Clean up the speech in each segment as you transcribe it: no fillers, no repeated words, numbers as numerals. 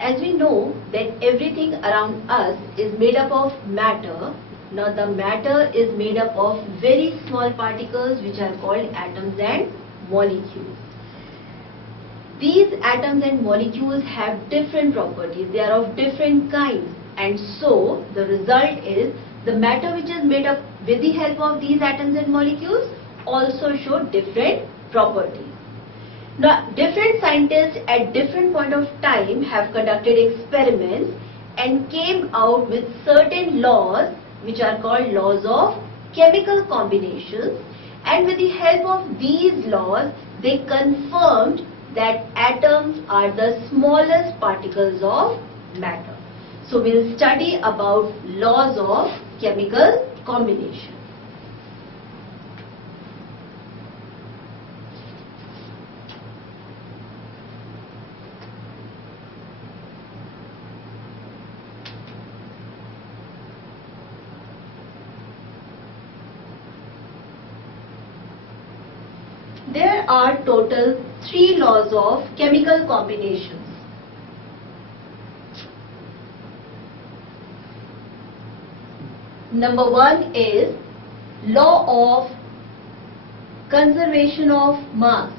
As we know that everything around us is made up of matter. Now the matter is made up of very small particles which are called atoms and molecules. These atoms and molecules have different properties. They are of different kinds, and so the result is the matter which is made up with the help of these atoms and molecules also show different properties. Now, different scientists at different point of time have conducted experiments and came out with certain laws which are called laws of chemical combinations, and with the help of these laws they confirmed that atoms are the smallest particles of matter. So we will study about laws of chemical combination. There are total 3 laws of chemical combinations. Number 1 is law of conservation of mass.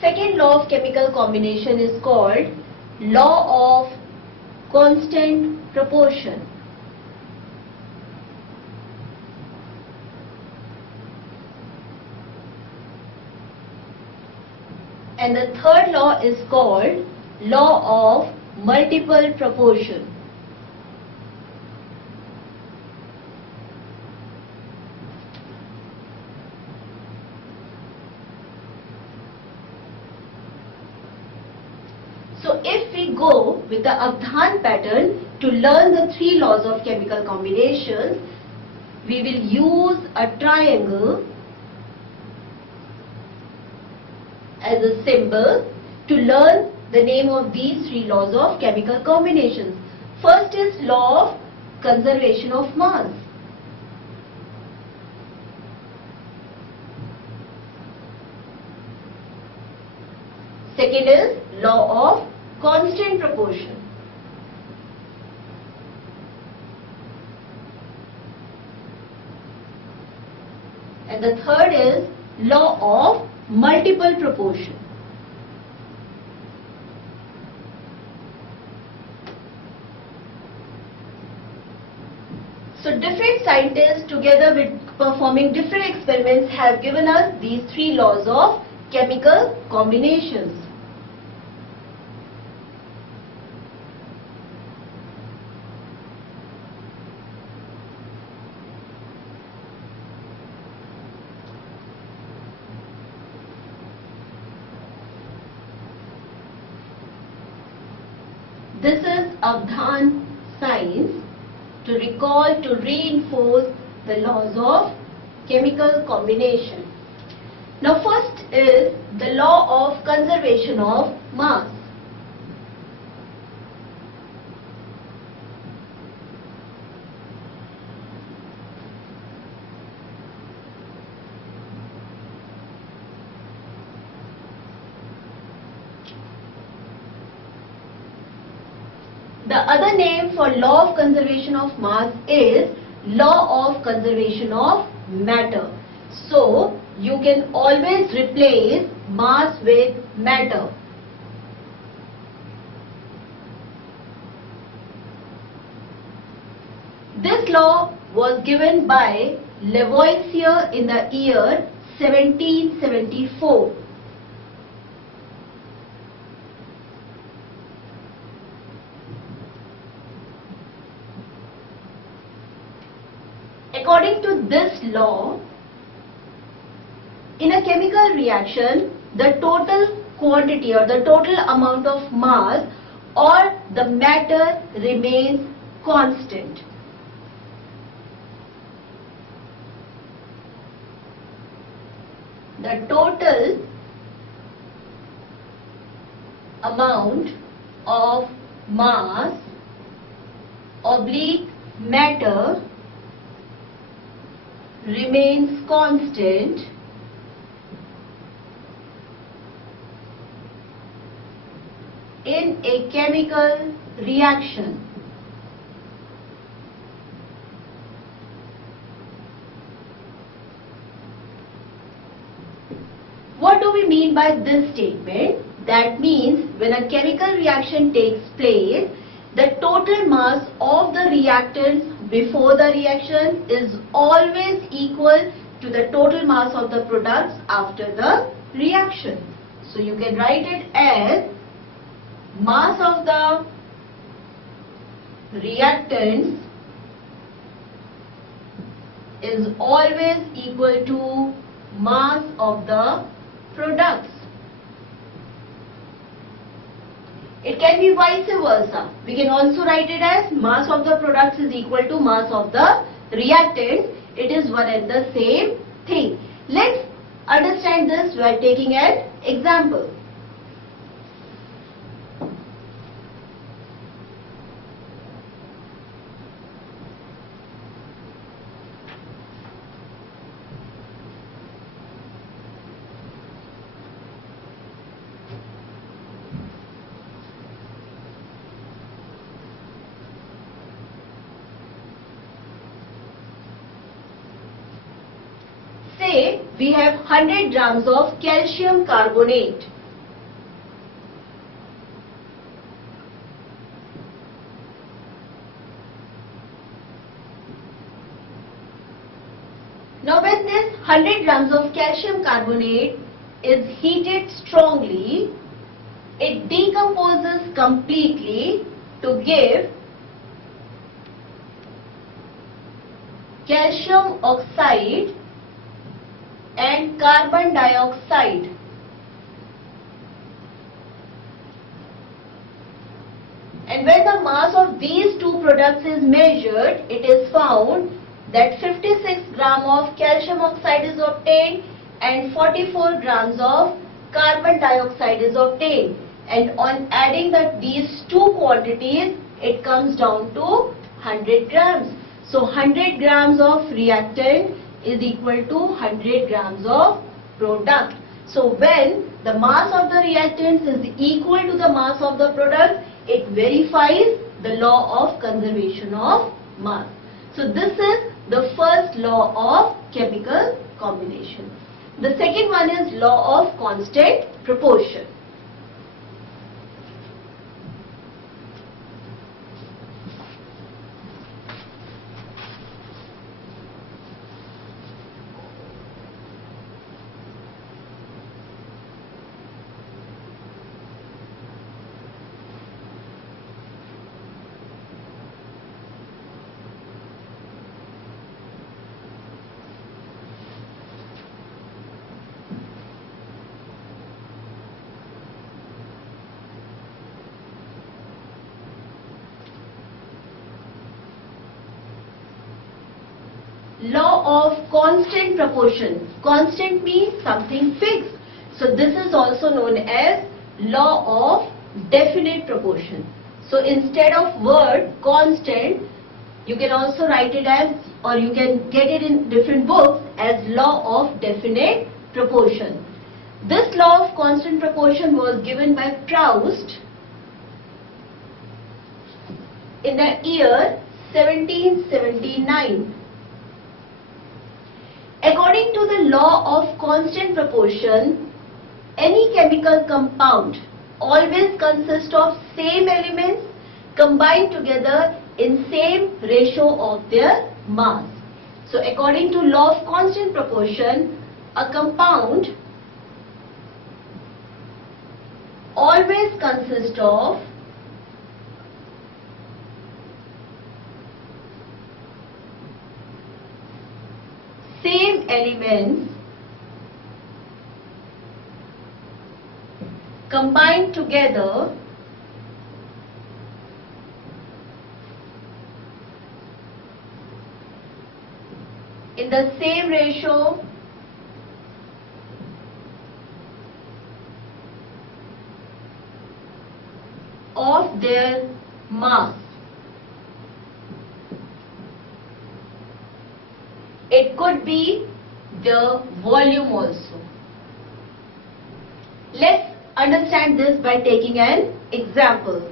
Second law of chemical combination is called law of constant proportion. And the third law is called law of multiple proportion. So if we go with the Avdhan pattern to learn the 3 laws of chemical combinations, we will use a triangle as a symbol to learn the name of these 3 laws of chemical combinations. First is law of conservation of mass. Second is law of constant proportion. And the third is law of multiple proportion. So different scientists together with performing different experiments have given us these 3 laws of chemical combinations. This is Avdhan science to recall, to reinforce the laws of chemical combination. Now first is the law of conservation of mass. The other name for law of conservation of mass is law of conservation of matter. So you can always replace mass with matter. This law was given by Lavoisier in the year 1774. According to this law, in a chemical reaction, the total quantity or the total amount of mass or the matter remains constant. The total amount of mass oblique matter remains constant in a chemical reaction. What do we mean by this statement? That means when a chemical reaction takes place, the total mass of the reactants before the reaction is always equal to the total mass of the products after the reaction. So you can write it as mass of the reactants is always equal to mass of the products. It can be vice versa. We can also write it as mass of the products is equal to mass of the reactants. It is one and the same thing. Let's understand this by taking an example. Say we have 100 grams of calcium carbonate. Now when this 100 grams of calcium carbonate is heated strongly, it decomposes completely to give calcium oxide and carbon dioxide. And when the mass of these two products is measured, it is found that 56 grams of calcium oxide is obtained and 44 grams of carbon dioxide is obtained. And on adding these two quantities, it comes down to 100 grams. So 100 grams of reactant is equal to 100 grams of product. So when the mass of the reactants is equal to the mass of the product, it verifies the law of conservation of mass. So this is the first law of chemical combination. The second one is law of constant proportion. Law of constant proportion. Constant means something fixed. So this is also known as law of definite proportion. So instead of word constant, you can also write it as, or you can get it in different books as law of definite proportion. This law of constant proportion was given by Proust in the year 1779. According to the law of constant proportion, any chemical compound always consists of same elements combined together in same ratio of their mass. So according to law of constant proportion, a compound always consists of same elements combined together in the same ratio of their mass. It could be the volume also. Let's understand this by taking an example.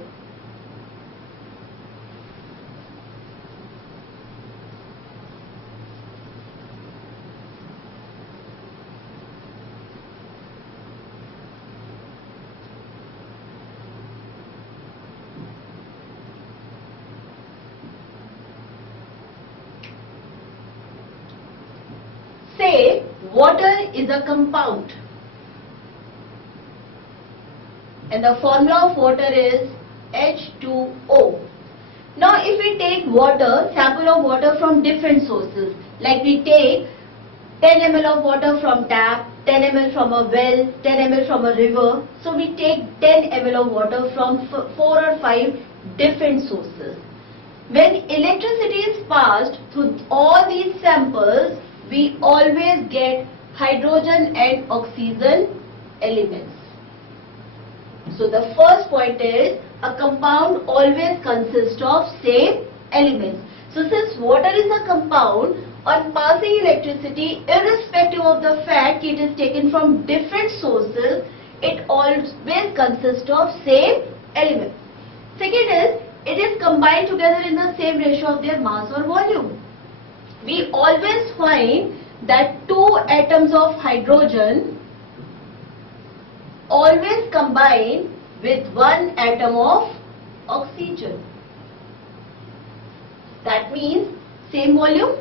Say water is a compound and the formula of water is H2O. Now if we take water, sample of water from different sources, like we take 10 ml of water from tap, 10 ml from a well, 10 ml from a river. So we take 10 ml of water from 4 or 5 different sources. When electricity is passed through all these samples, we always get hydrogen and oxygen elements. So the first point is a compound always consists of same elements. So since water is a compound, on passing electricity, irrespective of the fact it is taken from different sources, it always consists of same elements. Second is, it is combined together in the same ratio of their mass or volume. We always find that 2 atoms of hydrogen always combine with 1 atom of oxygen. That means same volume,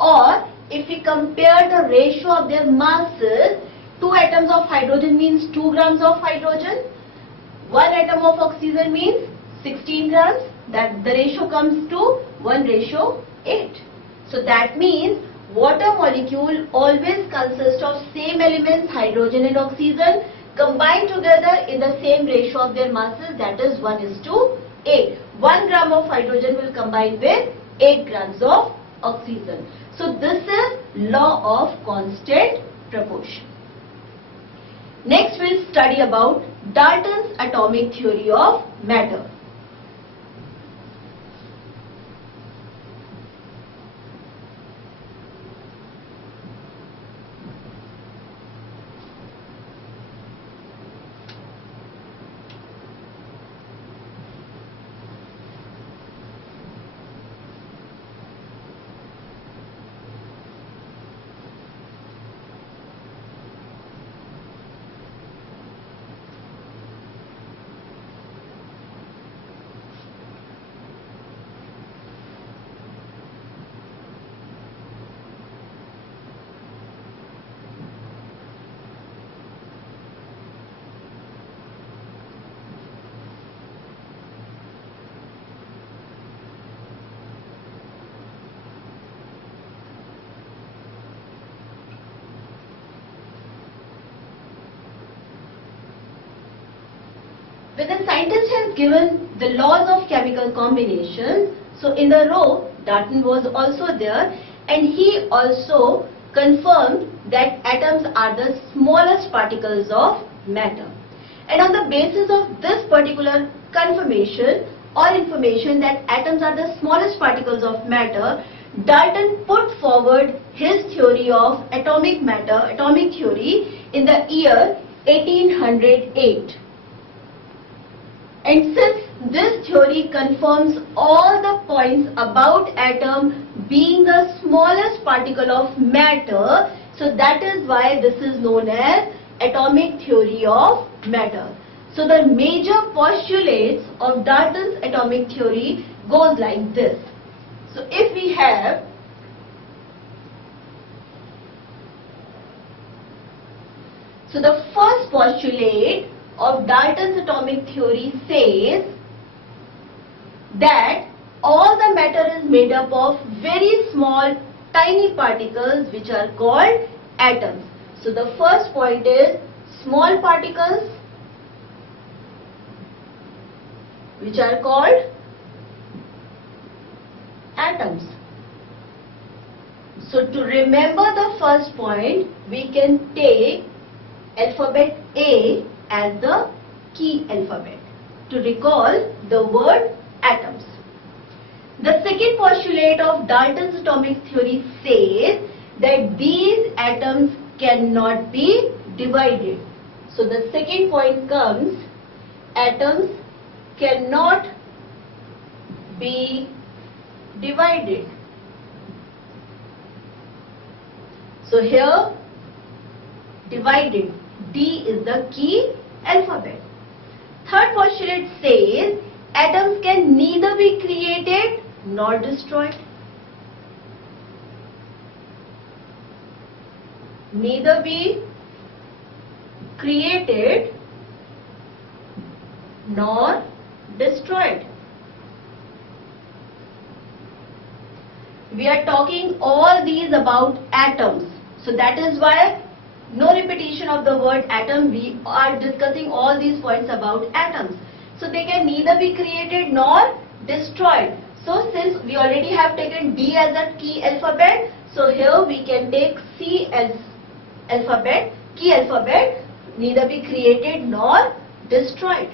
or if we compare the ratio of their masses, 2 atoms of hydrogen means 2 grams of hydrogen, 1 atom of oxygen means 16 grams, that the ratio comes to 1:8. So that means water molecule always consists of same elements, hydrogen and oxygen, combined together in the same ratio of their masses, that is 1:8. 1 gram of hydrogen will combine with 8 grams of oxygen. So this is law of constant proportion. Next we'll study about Dalton's atomic theory of matter. When the scientist has given the laws of chemical combination, so in the row Dalton was also there, and he also confirmed that atoms are the smallest particles of matter. And on the basis of this particular confirmation or information that atoms are the smallest particles of matter, Dalton put forward his theory of atomic matter, atomic theory, in the year 1808. And since this theory confirms all the points about atom being the smallest particle of matter, so that is why this is known as atomic theory of matter. So the major postulates of Dalton's atomic theory goes like this. So if we have the first postulate of Dalton's atomic theory says that all the matter is made up of very small tiny particles which are called atoms. So the first point is small particles which are called atoms. So to remember the first point, we can take alphabet A as the key alphabet to recall the word atoms. The second postulate of Dalton's atomic theory says that these atoms cannot be divided. So the second point comes, atoms cannot be divided. So here divided, D is the key alphabet. Third postulate says atoms can neither be created nor destroyed. Neither be created nor destroyed. We are talking all these about atoms. So that is why no repetition of the word atom. We are discussing all these points about atoms. So they can neither be created nor destroyed. So since we already have taken D as a key alphabet, so here we can take C as alphabet, key alphabet, neither be created nor destroyed.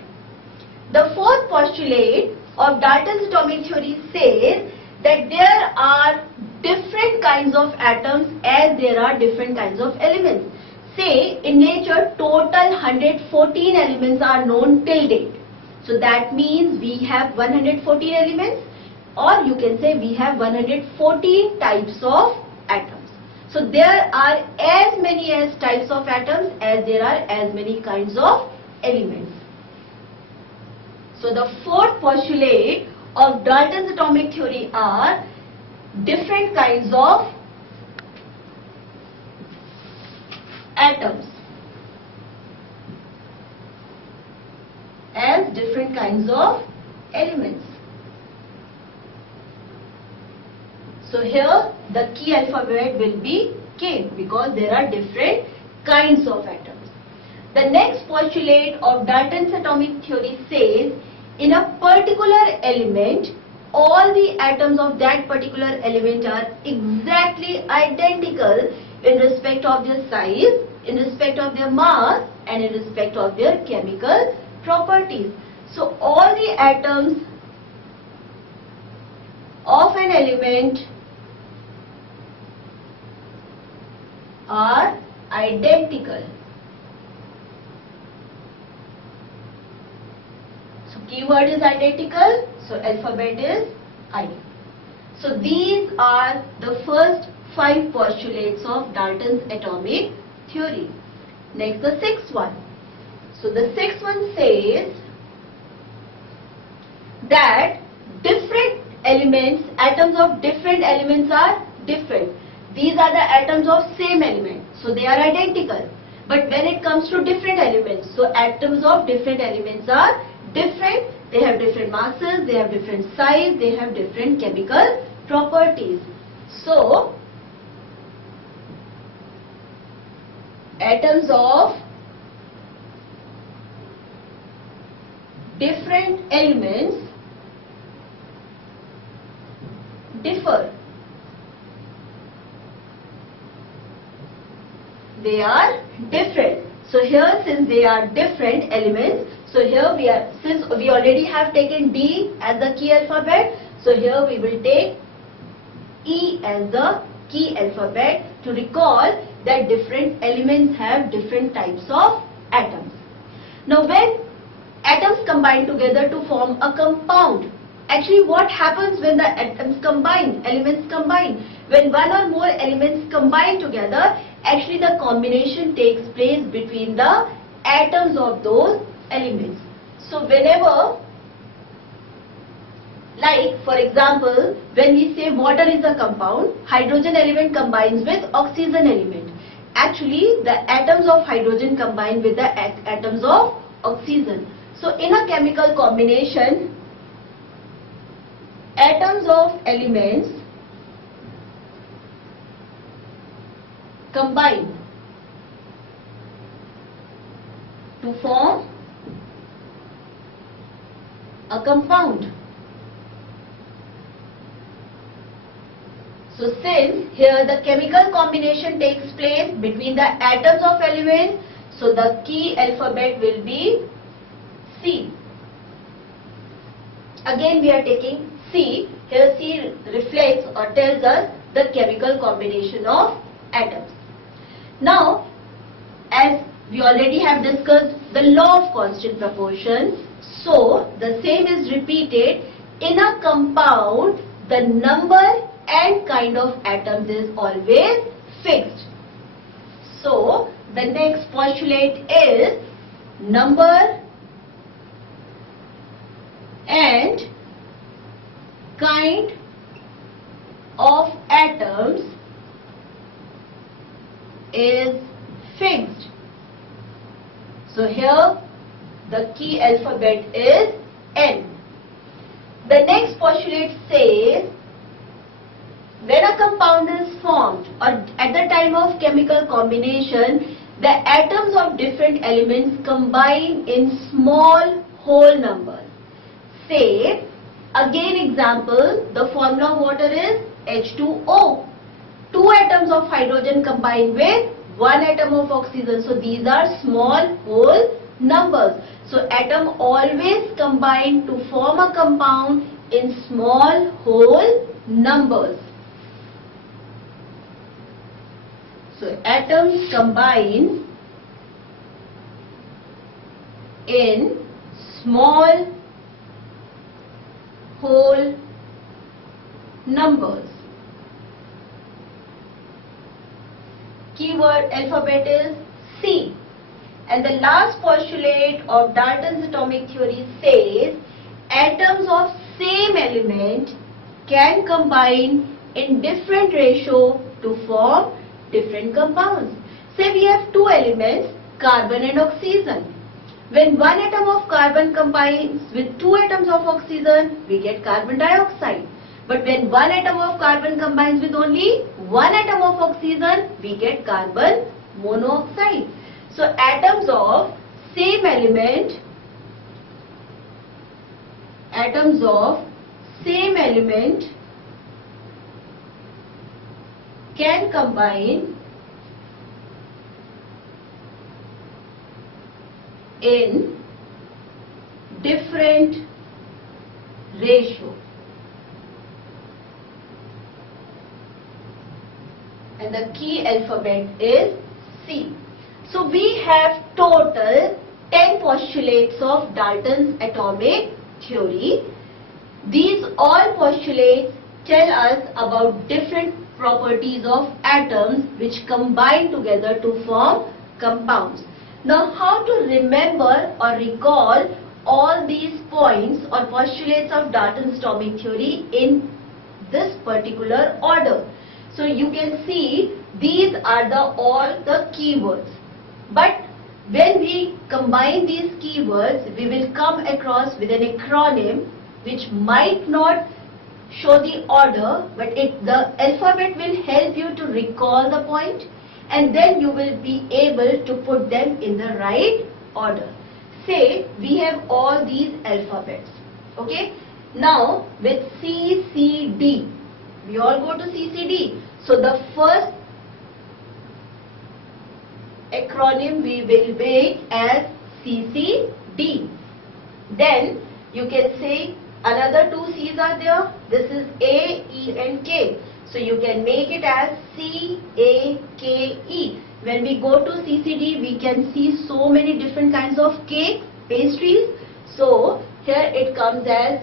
The fourth postulate of Dalton's atomic theory says that there are different kinds of atoms as there are different kinds of elements. Say in nature total 114 elements are known till date. So that means we have 114 elements, or you can say we have 114 types of atoms. So there are as many as types of atoms as there are as many kinds of elements. So the fourth postulate of Dalton's atomic theory are different kinds of atoms as different kinds of elements. So here the key alphabet will be K because there are different kinds of atoms. The next postulate of Dalton's atomic theory says in a particular element all the atoms of that particular element are exactly identical in respect of their size, in respect of their mass and in respect of their chemical properties. So all the atoms of an element are identical. So keyword is identical, so alphabet is I. So these are the first 5 postulates of Dalton's atomic theory. Next, the sixth one. So the sixth one says that different elements, atoms of different elements are different. These are the atoms of same element, so they are identical. But when it comes to different elements, so atoms of different elements are different. They have different masses, they have different size, they have different chemical properties. So atoms of different elements differ. They are different. So here, since they are different elements, so here we are, since we already have taken D as the key alphabet, so here we will take E as the key alphabet to recall that different elements have different types of atoms. Now when atoms combine together to form a compound, actually what happens when the atoms combine, elements combine? When one or more elements combine together, actually the combination takes place between the atoms of those elements. So whenever, like for example, when we say water is a compound, hydrogen element combines with oxygen element. Actually the atoms of hydrogen combine with the atoms of oxygen. So in a chemical combination, atoms of elements combine to form a compound. So since here the chemical combination takes place between the atoms of elements, so the key alphabet will be C. Again we are taking C. Here C reflects or tells us the chemical combination of atoms. Now, as we already have discussed the law of constant proportion, so the same is repeated. In a compound, the number and kind of atoms is always fixed. So, the next postulate is number and kind of atoms is fixed. So here the key alphabet is N. The next postulate says when a compound is formed or at the time of chemical combination, the atoms of different elements combine in small whole numbers. Say, again example, the formula of water is H2O. 2 atoms of hydrogen combine with 1 atom of oxygen. So these are small whole numbers. So atom always combine to form a compound in small whole numbers. So atoms combine in small whole numbers. Keyword alphabet is C. And the last postulate of Dalton's atomic theory says atoms of same element can combine in different ratio to form different compounds. Say we have two elements, carbon and oxygen. When one atom of carbon combines with 2 atoms of oxygen, we get carbon dioxide. But when one atom of carbon combines with only 1 atom of oxygen, we get carbon monoxide. So atoms of same element can combine in different ratio. And the key alphabet is C. So we have total 10 postulates of Dalton's atomic theory. These all postulates tell us about different properties of atoms which combine together to form compounds. Now how to remember or recall all these points or postulates of Dalton's atomic theory in this particular order? So you can see these are all the keywords. But when we combine these keywords, we will come across with an acronym which might not show the order, but the alphabet will help you to recall the point, and then you will be able to put them in the right order. Say we have all these alphabets. Okay. Now with C, C, D, we all go to C, C, D. So the first acronym we will make as CCD. Then you can say another two C's are there. This is A, E and K. So you can make it as CAKE. When we go to CCD, we can see so many different kinds of cakes, pastries. So here it comes as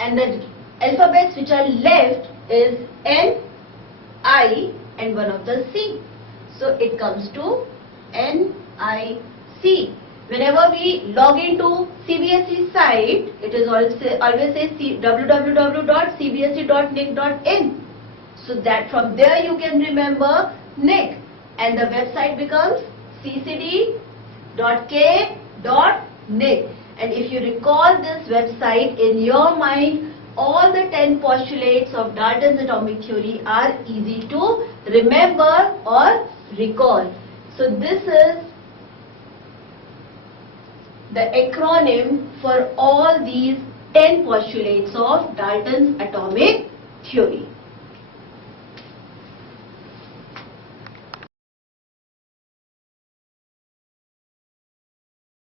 and the alphabets which are left is N, I and one of the C. So it comes to NIC. Whenever we log into CBSE site, it is always say www.cbse.nic.in. So that from there you can remember NIC, and the website becomes ccd.k.nic. And if you recall this website in your mind, all the 10 postulates of Dalton's atomic theory are easy to remember or recall. So this is the acronym for all these 10 postulates of Dalton's atomic theory.